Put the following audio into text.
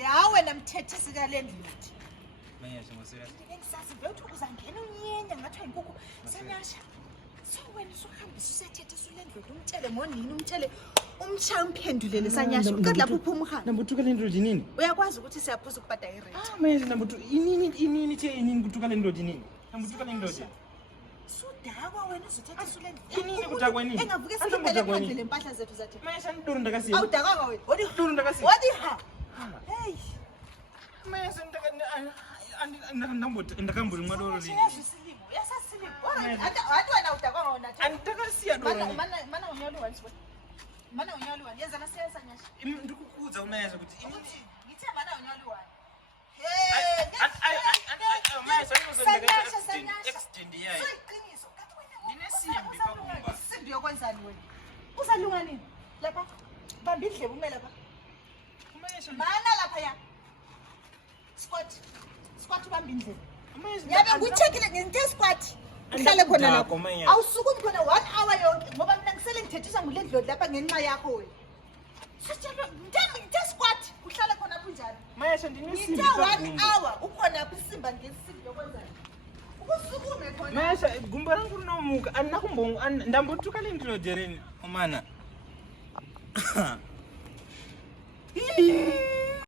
yawe namthethisi kalendluthi Mayasha masela. ngisazi vele uzangena unyenya ngathi inkukhu Sanyasha so wena usuhambisa usathethisa ulendluthi umtshele ngonini umtshele umshaya umphendulele Sanyasha uqeda lapho uphuma ukhaya Nambutuka lendlothi nini? uyakwazi ukuthi siyaphuza ukubhada irate Mayasha nambutu inini the inini kutuka lendlothi nini? Nambutuka lendlothi. Sudakwa wena uzothethisa ulendluthi Inini kudakwa nini? engavuke sikhiphe phandle lempahla zethu zathi Mayasha nduru ndakasiya. awudakanga wena wodi Nduru ndakasiya. wodi ha hey Mayasha ndakamburi mwadoro lini. Yasilimo yasasilimo wathi wena udakanga wona Andakasiya doro. mana unyolo wani mana unyolo wani yenza nasenza nyasha Ndikukuza umayasha kuti inini. ngithe mana unyolo wani Extend yayi. Iqiniso kathi wena Inesimbi pakumba. isimbi yokwenzani wena uzalunga nini lapha bamba indlebe umela lapha Umayasha mana lapha ya squat bamba indlebe Umayasha. yabe ngiyithekile nginte squat uhlale khona lapho awusukumi khona 1 hour yonke ngoba mina ngisele ngithethisa ngulendlodi lapha ngenxa yakho wena sitshela nginte squat uhlale khona kunjani Mayasha ndinesimbi ngithe pakumba. 1 hour ukhona lapha isimba ngesimbi yokwenzani ukusukume khona Mayasha gumba rangu rinomuka andinakumbongo ndambotuka lendlothi rini omana.